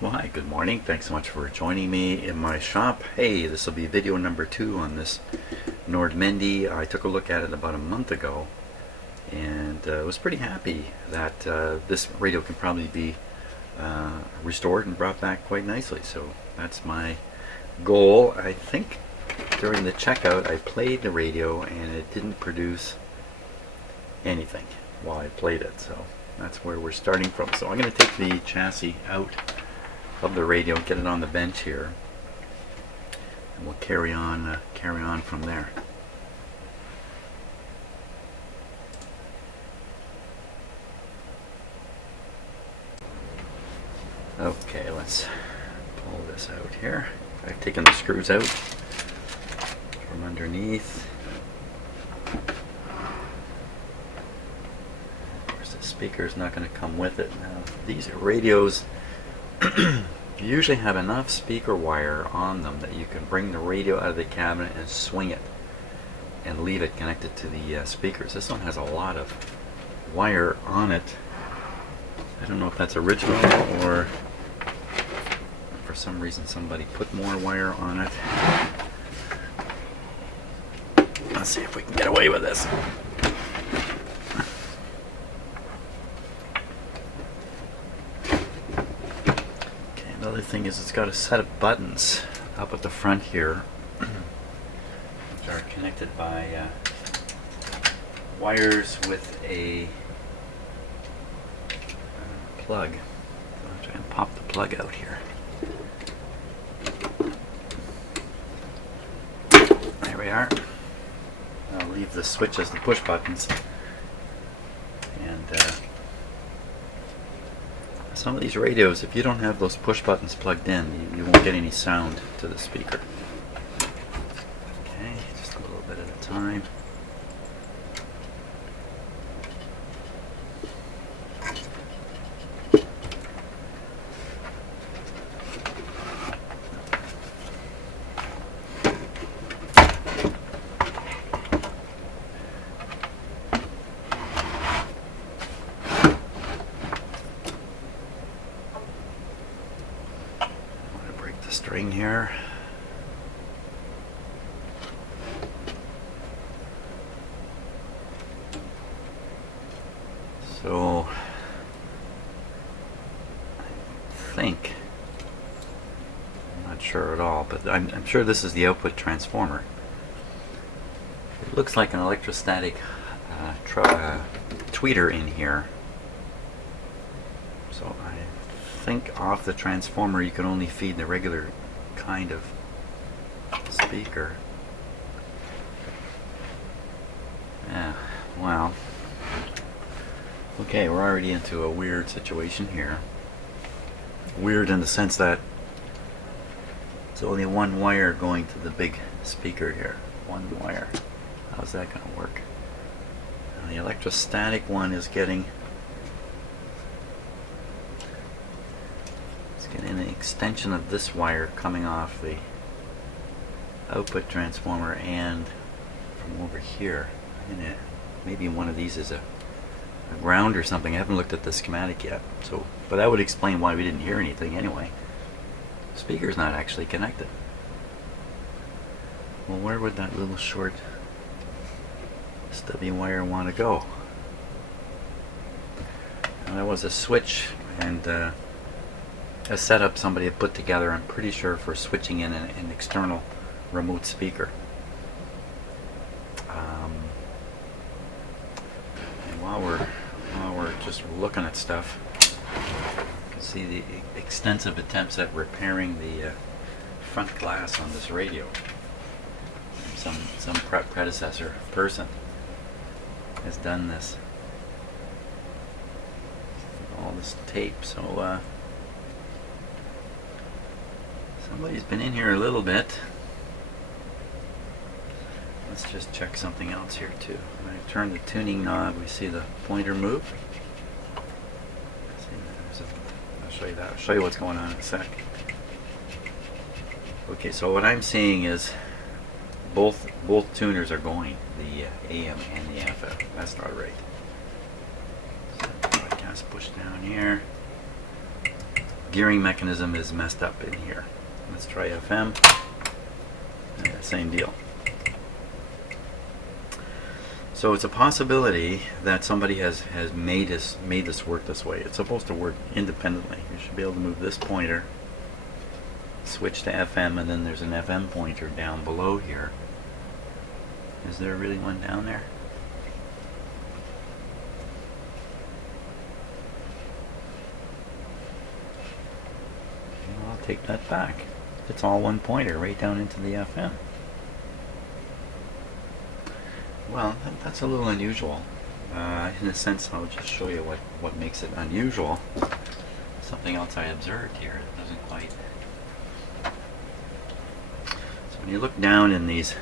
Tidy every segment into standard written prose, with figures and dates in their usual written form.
Well, hi, good morning. Thanks so much for joining me in my shop. Hey, this will be video number 2 on this Nordmende. I took a look at it about a month ago and was pretty happy that this radio can probably be restored and brought back quite nicely. So that's my goal. I think during the checkout I played the radio and it didn't produce anything while I played it. So that's where we're starting from. So I'm going to take the chassis out of the radio, get it on the bench here, and we'll carry on from there. Okay, let's pull this out here. I've taken the screws out from underneath. Of course, the speaker's not going to come with it. Now, these radios usually have enough speaker wire on them that you can bring the radio out of the cabinet and swing it and leave it connected to the speakers. This one has a lot of wire on it. I don't know if that's original or for some reason somebody put more wire on it. Let's see if we can get away with this. Another thing is it's got a set of buttons up at the front here which are connected by wires with a plug. I'll try and pop the plug out here. There we are. I'll leave the switch as the push buttons. And some of these radios, if you don't have those push buttons plugged in, you won't get any sound to the speaker. Okay, just a little bit at a time. String here. So I think, I'm not sure at all, but I'm sure this is the output transformer. It looks like an electrostatic tweeter in here. So I think off the transformer you can only feed the regular kind of speaker. Yeah, wow. Okay, we're already into a weird situation here. Weird in the sense that it's only one wire going to the big speaker here. One wire. How's that going to work? Now, the electrostatic one is getting an extension of this wire coming off the output transformer and from over here. Maybe one of these is a ground or something. I haven't looked at the schematic yet, so but that would explain why we didn't hear anything anyway. The speaker's not actually connected. Well, where would that little short stubby wire want to go? Now, that was a switch and a setup somebody had put together, I'm pretty sure, for switching in an external remote speaker. And while we're just looking at stuff, you can see the extensive attempts at repairing the front glass on this radio. Some predecessor person has done this. All this tape, so somebody's been in here a little bit. Let's just check something else here too. When I turn the tuning knob, we see the pointer move. I'll show you that. I'll show you what's going on in a sec. Okay, so what I'm seeing is both tuners are going, the AM and the FM. That's not right. So broadcast push down here. gearing mechanism is messed up in here. Let's try FM. Same deal. So it's a possibility that somebody has made this work this way. It's supposed to work independently. You should be able to move this pointer, switch to FM, and then there's an FM pointer down below here. Is there really one down there? Well, I'll take that back. It's all one pointer right down into the FM. Well, that's a little unusual. In a sense, I'll just show you what makes it unusual. Something else I observed here that doesn't quite. So when you look down in these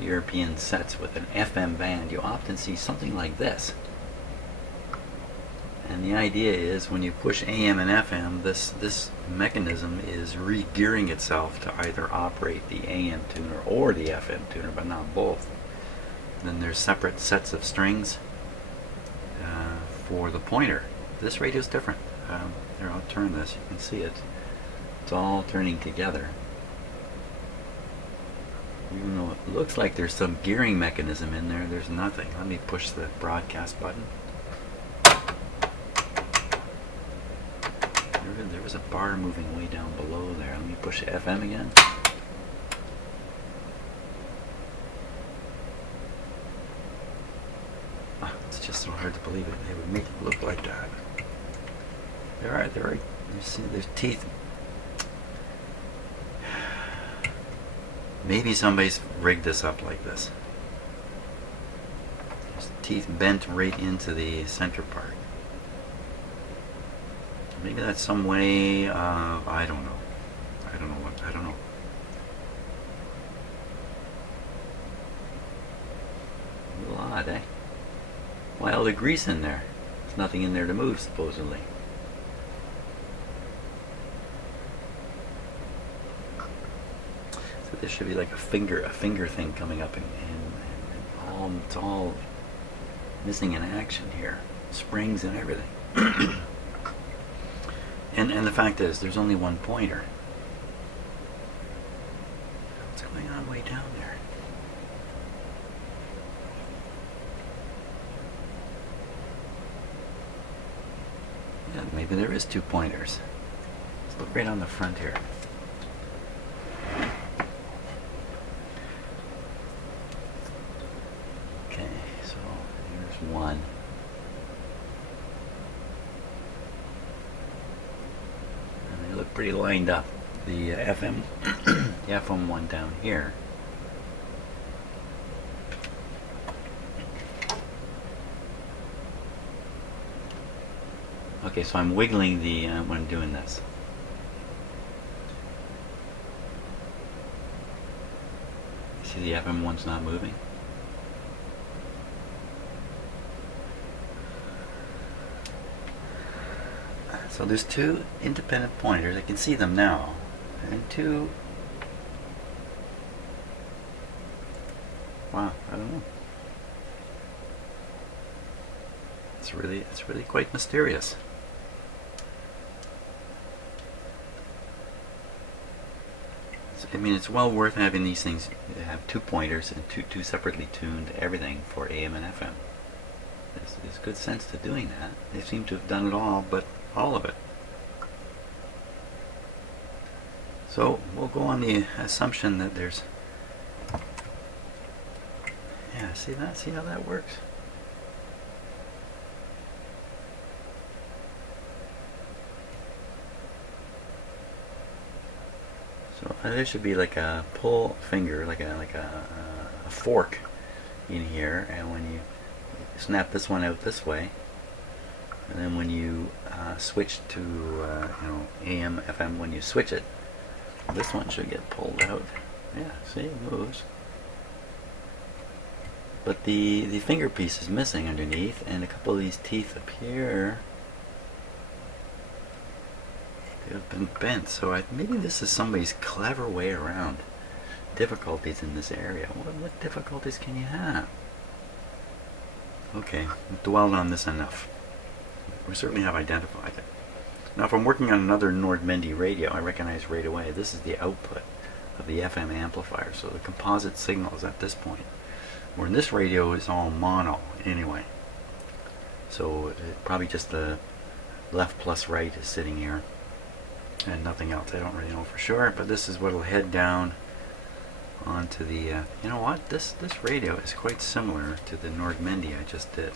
European sets with an FM band, you often see something like this. And the idea is when you push AM and FM, this mechanism is re-gearing itself to either operate the AM tuner or the FM tuner, but not both. Then there's separate sets of strings for the pointer. This radio is different. Here, I'll turn this. You can see it. It's all turning together. Even though it looks like there's some gearing mechanism in there, there's nothing. Let me push the broadcast button. There was a bar moving way down below there. Let me push FM again. It's just so hard to believe it. They would make it look like that. There are. You see, there's teeth. Maybe somebody's rigged this up like this. There's teeth bent right into the center part. Maybe that's some way of, I don't know. I don't know. A little odd, eh? Why all the grease in there? There's nothing in there to move, supposedly. So there should be like a finger thing coming up, and it's all missing in action here. Springs and everything. And the fact is, there's only one pointer. What's going on way down there? Yeah, maybe there is two pointers. Let's look right on the front here. Okay, so here's one. And they look pretty lined up. The FM, the FM one down here. Okay, so I'm wiggling the when I'm doing this. See, the FM one's not moving. So there's two independent pointers. I can see them now, and two. Wow, I don't know. It's really quite mysterious. I mean, it's well worth having these things have two pointers and two separately tuned everything for AM and FM. There's good sense to doing that. They seem to have done it all, but all of it. So we'll go on the assumption that there's. Yeah, see that? See how that works? So there should be like a pull finger, like a fork in here, and when you snap this one out this way, and then when you switch to AM, FM, when you switch it, this one should get pulled out. Yeah, see, it moves. But the finger piece is missing underneath, and a couple of these teeth up here, they've been bent. So maybe this is somebody's clever way around difficulties in this area. What difficulties can you have? Okay, we've dwelled on this enough. We certainly have identified it. Now if I'm working on another Nordmende radio, I recognize right away this is the output of the FM amplifier, so the composite signal is at this point. Where in this radio is all mono anyway. So probably just the left plus right is sitting here and nothing else. I don't really know for sure, but this is what will head down onto the you know what, this radio is quite similar to the Nordmende I just did.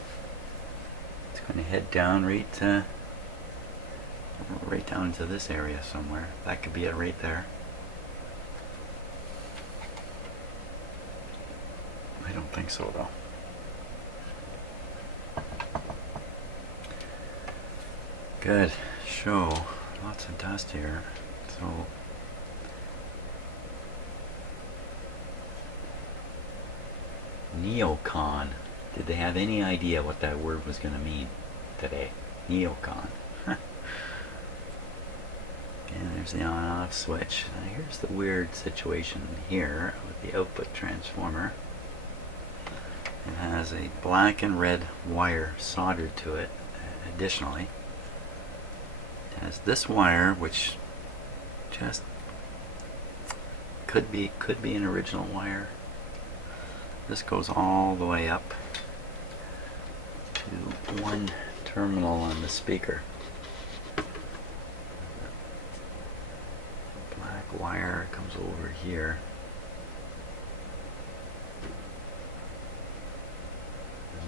It's going to head down right down into this area somewhere. That could be it right there. I don't think so though. Good show. Lots of dust here. So neocon. Did they have any idea what that word was going to mean today? Neocon. And there's the on-off switch. Now here's the weird situation here with the output transformer. It has a black and red wire soldered to it additionally. It has this wire, which just could be an original wire. This goes all the way up to one terminal on the speaker. Black wire comes over here.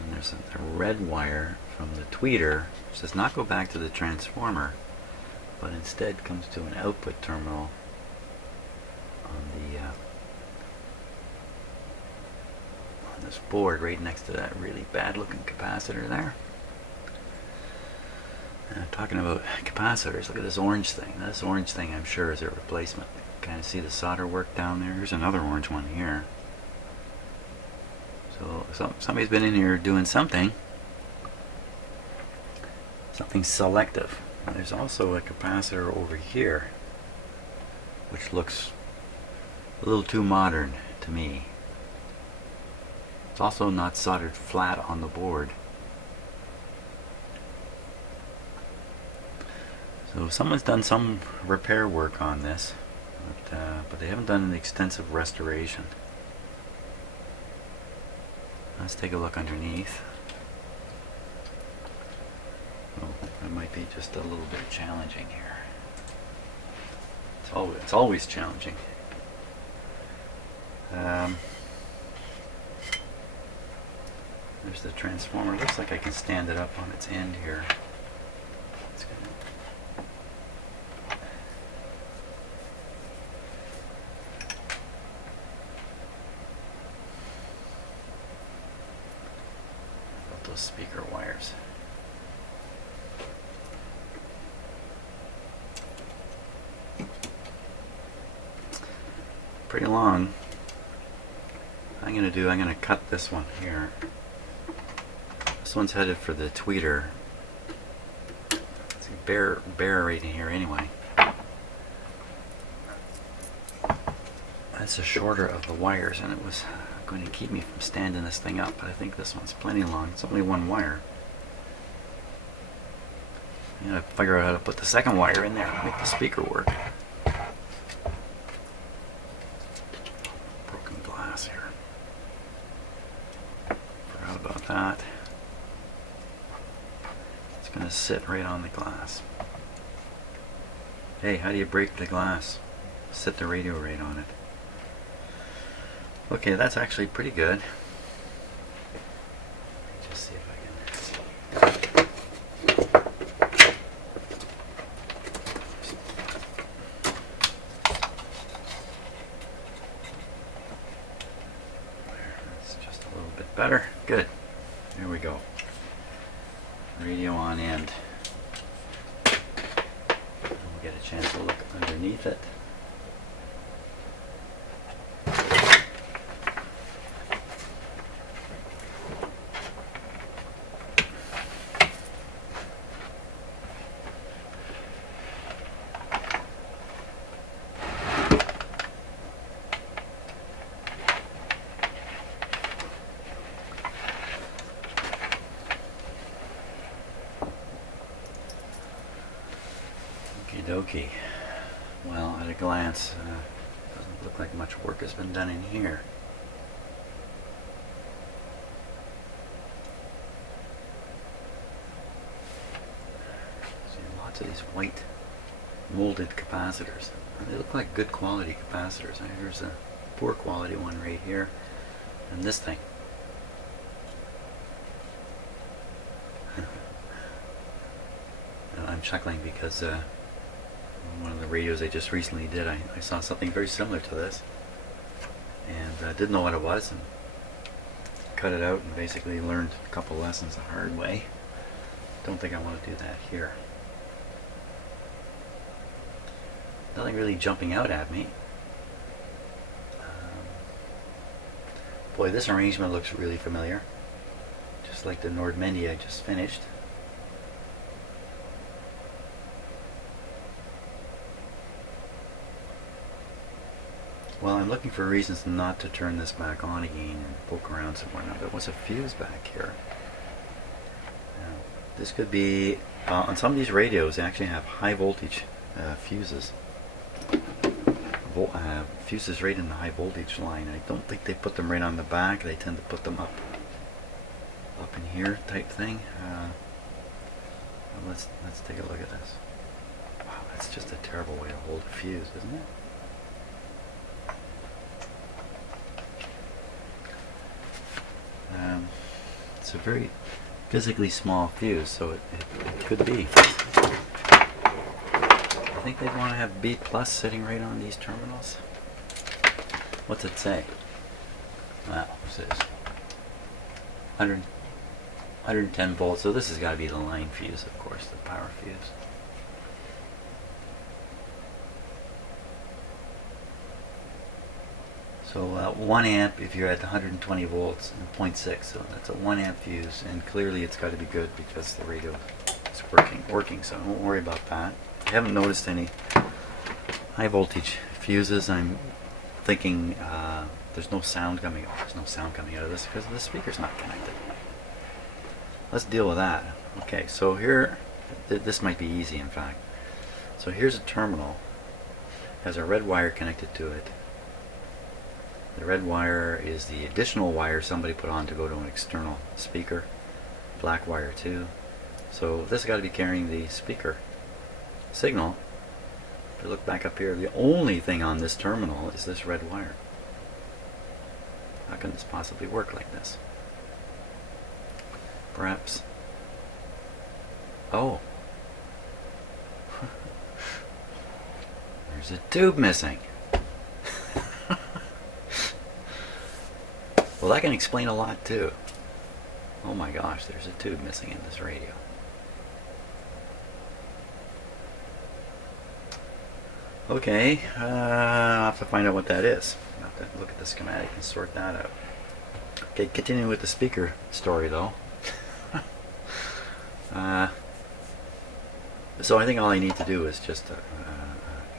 And there's a red wire from the tweeter, which does not go back to the transformer, but instead comes to an output terminal on this board right next to that really bad looking capacitor there. Talking about capacitors, look at this orange thing. This orange thing I'm sure is a replacement. Kind of see the solder work down there. Here's another orange one here. So somebody's been in here doing something selective. Now, there's also a capacitor over here which looks a little too modern to me. It's also not soldered flat on the board. So someone's done some repair work on this, but they haven't done an extensive restoration. Let's take a look underneath. Oh, that might be just a little bit challenging here. It's always challenging. There's the transformer. Looks like I can stand it up on its end here. It's gonna those speaker wires. Pretty long. I'm gonna cut this one here. This one's headed for the tweeter. It's bare right in here anyway. That's the shorter of the wires, and it was going to keep me from standing this thing up, but I think this one's plenty long. It's only one wire. I gotta figure out how to put the second wire in there to make the speaker work. Broken glass here. Forgot about that. It's gonna sit right on the glass. Hey, how do you break the glass? Set the radio right on it. Okay, that's actually pretty good. Just see if I can. That's just a little bit better. Good. There we go. Radio on end. We'll get a chance to look underneath it. Okie dokie. Well, at a glance, doesn't look like much work has been done in here. See lots of these white molded capacitors. They look like good quality capacitors. Here's a poor quality one right here, and this thing. I'm chuckling because one of the radios I just recently did, I saw something very similar to this, and I didn't know what it was, and cut it out and basically learned a couple lessons the hard way. Don't think I want to do that here. Nothing really jumping out at me. Boy, this arrangement looks really familiar, just like the Nordmende I just finished. Well, I'm looking for reasons not to turn this back on again and poke around somewhere. Now, there was a fuse back here. Now, this could be, on some of these radios, they actually have high voltage fuses. Fuses right in the high voltage line. I don't think they put them right on the back. They tend to put them up in here type thing. Let's take a look at this. Wow, that's just a terrible way to hold a fuse, isn't it? It's a very physically small fuse, so it could be. I think they'd want to have B plus sitting right on these terminals. What's it say? Wow, it says 110 volts, so this has got to be the line fuse, of course, the power fuse. So 1 amp if you're at 120 volts and 0.6, so that's a 1 amp fuse, and clearly it's got to be good because the radio is working, so don't worry about that. I haven't noticed any high voltage fuses. I'm thinking there's no sound coming out. There's no sound coming out of this because the speaker's not connected. Let's deal with that. Okay, so here, this might be easy in fact. So here's a terminal, has a red wire connected to it. The red wire is the additional wire somebody put on to go to an external speaker. Black wire too. So this has got to be carrying the speaker signal. If you look back up here, the only thing on this terminal is this red wire. How can this possibly work like this? Perhaps. Oh. There's a tube missing. Well, that can explain a lot too. Oh my gosh, there's a tube missing in this radio. Okay, I'll have to find out what that is. I'll have to look at the schematic and sort that out. Okay, continuing with the speaker story though. So I think all I need to do is just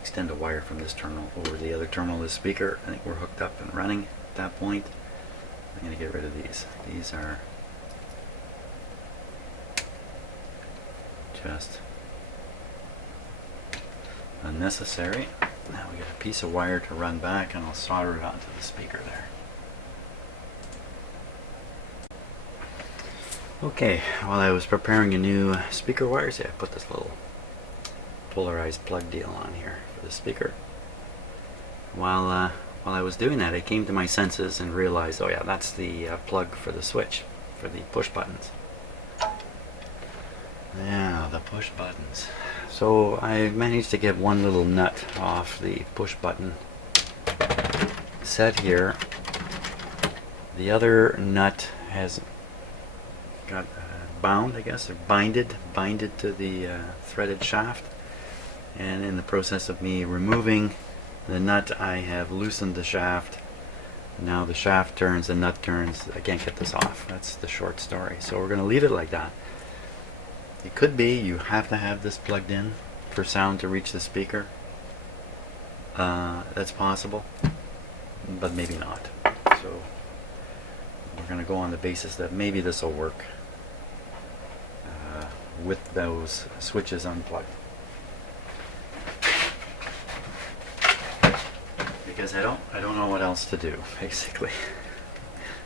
extend a wire from this terminal over the other terminal of the speaker. I think we're hooked up and running at that point. I'm going to get rid of these. These are just unnecessary. Now we got a piece of wire to run back, and I'll solder it onto the speaker there. Okay, while I was preparing a new speaker wire, see, I put this little polarized plug deal on here for the speaker. While I was doing that, I came to my senses and realized, oh yeah, that's the plug for the switch, for the push buttons. Yeah, the push buttons. So I managed to get one little nut off the push button set here. The other nut has got bound, I guess, or binded to the threaded shaft. And in the process of me removing the nut, I have loosened the shaft. Now the shaft turns, the nut turns. I can't get this off. That's the short story. So we're going to leave it like that. It could be you have to have this plugged in for sound to reach the speaker. That's possible, but maybe not. So we're going to go on the basis that maybe this will work with those switches unplugged. because I don't know what else to do, basically.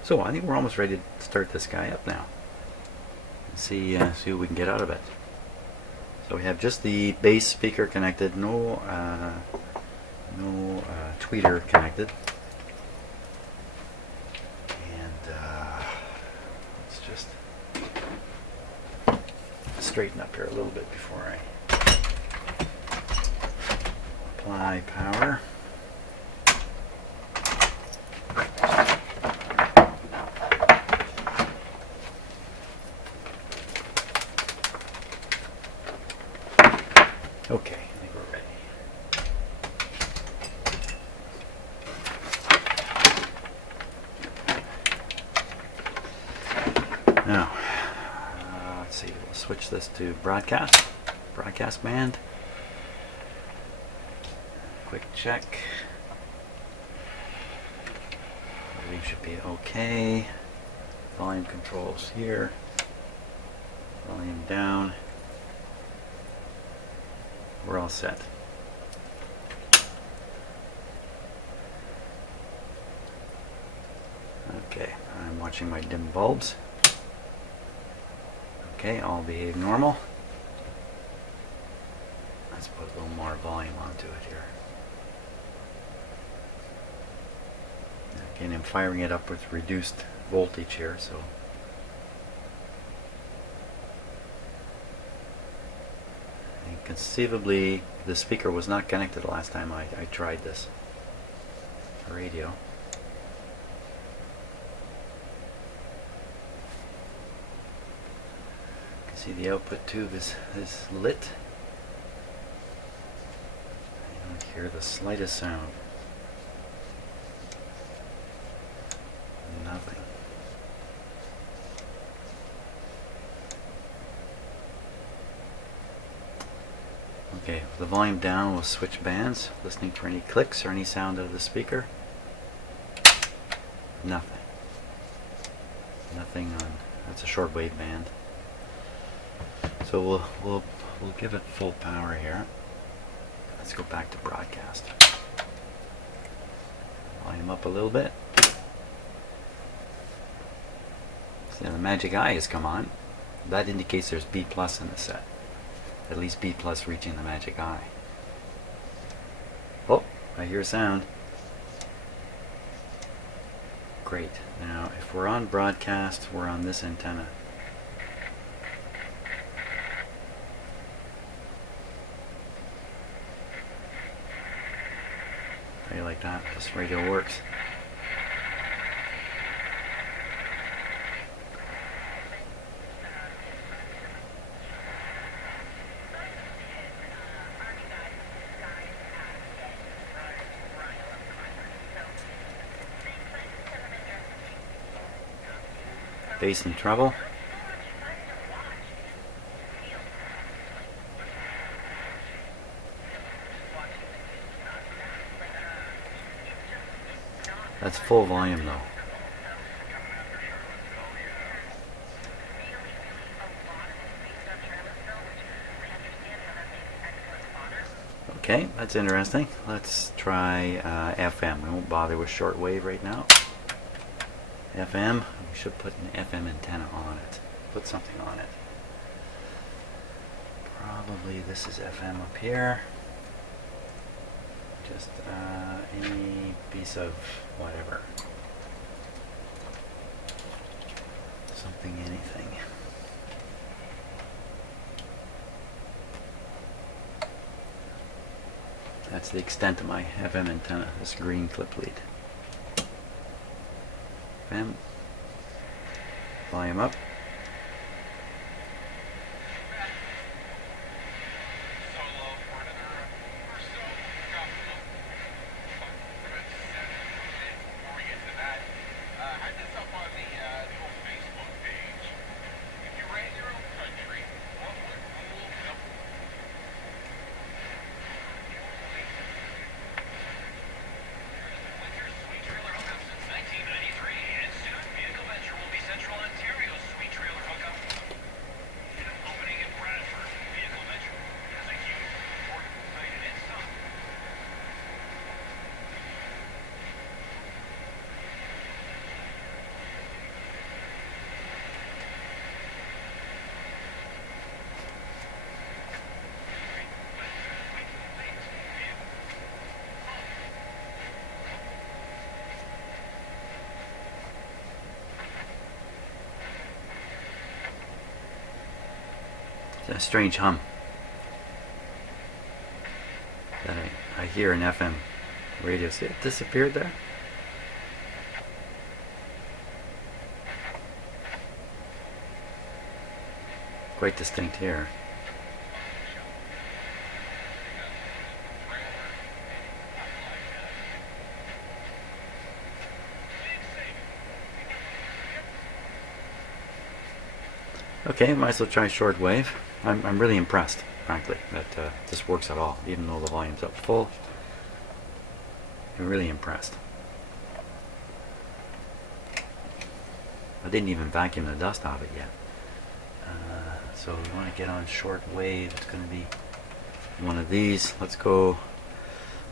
So I think we're almost ready to start this guy up now. See what we can get out of it. So we have just the bass speaker connected, no tweeter connected, and let's just straighten up here a little bit before I apply power. Okay, I think we're ready. Now, let's see, we'll switch this to broadcast band. Quick check. Everything should be okay. Volume controls here. Volume down. We're all set. Okay, I'm watching my dim bulbs. Okay, all behave normal. Let's put a little more volume onto it here. Again, I'm firing it up with reduced voltage here, so conceivably the speaker was not connected the last time I tried this radio. You can see the output tube is lit. I don't hear the slightest sound. Nothing. Okay, with the volume down, we'll switch bands, listening for any clicks or any sound out of the speaker. Nothing. Nothing on. That's a shortwave band. So we'll give it full power here. Let's go back to broadcast. Volume up a little bit. So the magic eye has come on. That indicates there's B plus in the set. At least B plus reaching the magic eye. Oh, I hear sound. Great. Now, if we're on broadcast, we're on this antenna. How do you like that? This radio works. Bass and treble. That's full volume though. Okay, that's interesting. Let's try FM. We won't bother with shortwave right now. FM. We should put an FM antenna on it. Put something on it. Probably this is FM up here. Just any piece of whatever. Something, anything. That's the extent of my FM antenna, this green clip lead. FM. Volume up. It's a strange hum that I hear in FM radio. See, it disappeared there. Quite distinct here. Okay, might as well try shortwave. I'm really impressed, frankly, that this works at all, even though the volume's up full. I'm really impressed. I didn't even vacuum the dust off it yet. So we want to get on shortwave. It's going to be one of these. Let's go.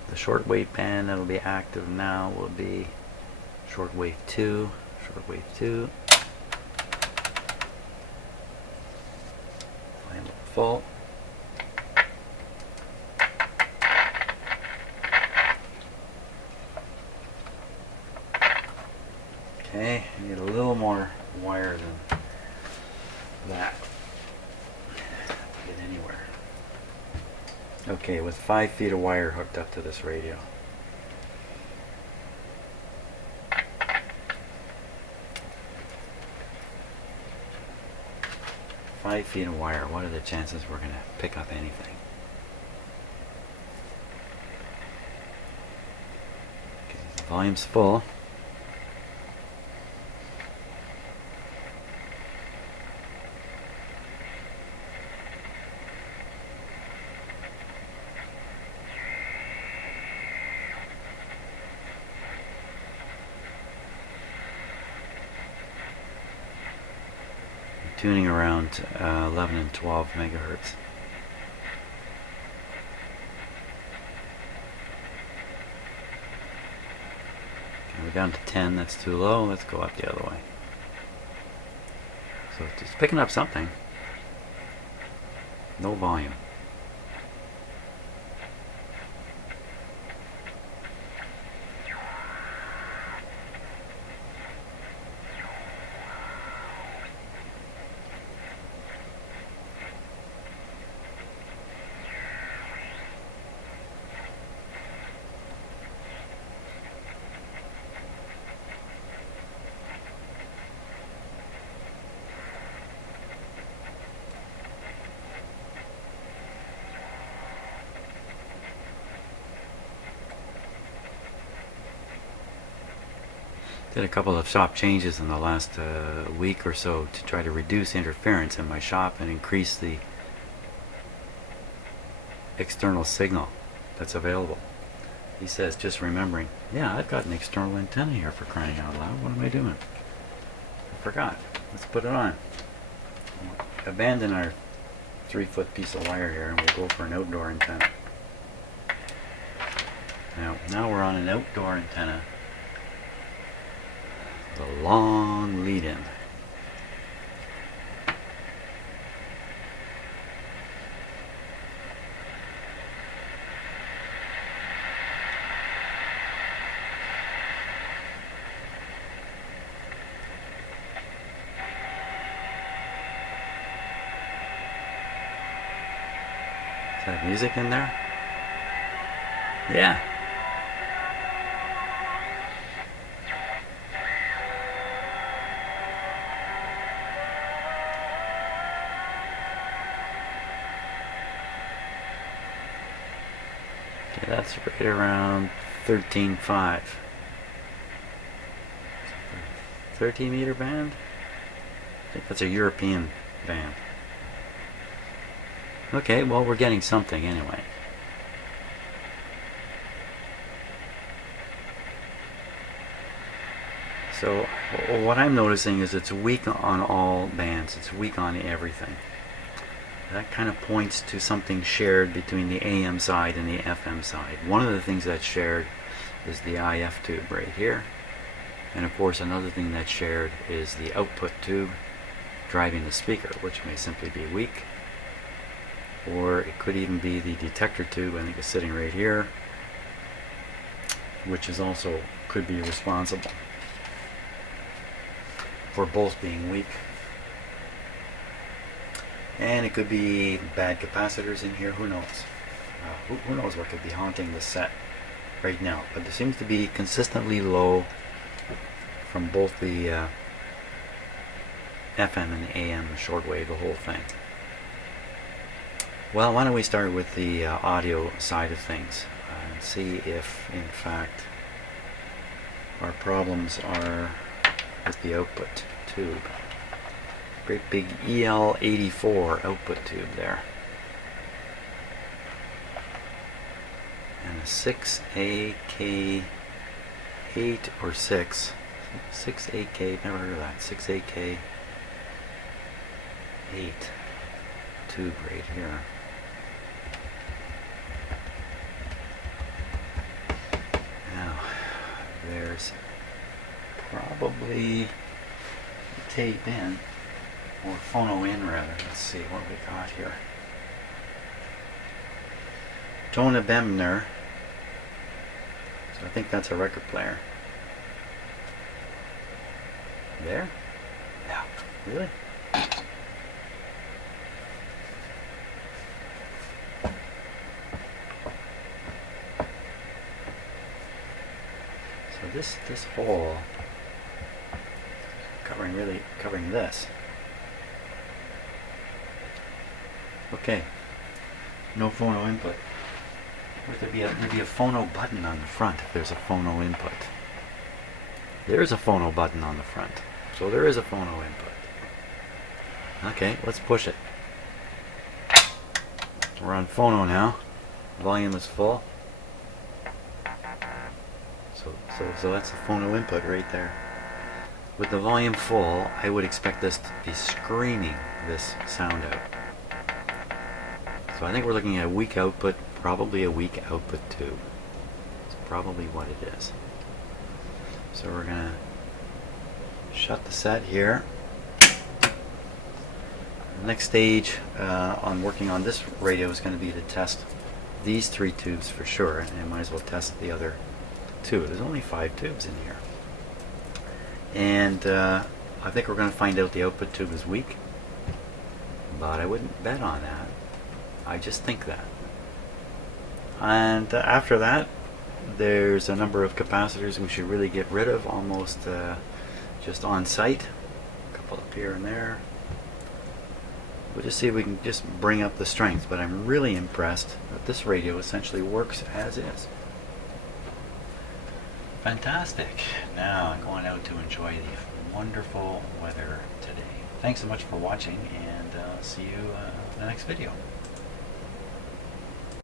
The shortwave band that'll be active now will be shortwave 2. Shortwave 2. Volume full. Okay, I need a little more wire than that to get anywhere. Okay, with 5 feet of wire hooked up to this radio. Five feet of wire. What are the chances we're going to pick up anything? Okay, the volume's full. Tuning around 11 and 12 megahertz. Okay, we're down to 10. That's too low. Let's go up the other way. So it's picking up something. No volume. Did a couple of shop changes in the last week or so to try to reduce interference in my shop and increase the external signal that's available. He says, just remembering, yeah, I've got an external antenna here, for crying out loud. What am I doing? I forgot. Let's put it on. We'll abandon our 3-foot piece of wire here and we'll go for an outdoor antenna. Now we're on an outdoor antenna. The long lead-in. Is that music in there? Yeah. Okay, that's right around 13.5. 13 meter band? I think that's a European band. Okay, well, we're getting something anyway. So what I'm noticing is it's weak on all bands. It's weak on everything. That kind of points to something shared between the AM side and the FM side. One of the things that's shared is the IF tube right here. And of course another thing that's shared is the output tube driving the speaker, which may simply be weak. Or it could even be the detector tube, I think it's sitting right here, which is also could be responsible for both being weak. And it could be bad capacitors in here, who knows? Who knows what could be haunting the set right now. But there seems to be consistently low from both the FM and the AM, the shortwave, the whole thing. Well, why don't we start with the audio side of things and see if, in fact, our problems are with the output tube. Great big EL84 output tube there. And a 6AK8 or 6AK, never heard of that, 6AK8 tube right here. Now, there's probably tape in, or phono in rather. Let's see what we got here. Tona Bemner. So I think that's a record player. There? Yeah. Really? So this hole covering this. Okay. No phono input. There'd be a phono button on the front if there's a phono input. There's a phono button on the front. So there is a phono input. Okay, let's push it. We're on phono now. Volume is full. So that's the phono input right there. With the volume full, I would expect this to be screaming this sound out. So I think we're looking at a weak output, probably a weak output tube. That's probably what it is. So we're going to shut the set here. The next stage on working on this radio is going to be to test these 3 tubes for sure, and I might as well test the other 2. There's only 5 tubes in here. And I think we're going to find out the output tube is weak, but I wouldn't bet on that. I just think that. And after that, there's a number of capacitors we should really get rid of almost just on site. A couple up here and there. We'll just see if we can just bring up the strength, but I'm really impressed that this radio essentially works as is. Fantastic. Now I'm going out to enjoy the wonderful weather today. Thanks so much for watching, and see you in the next video.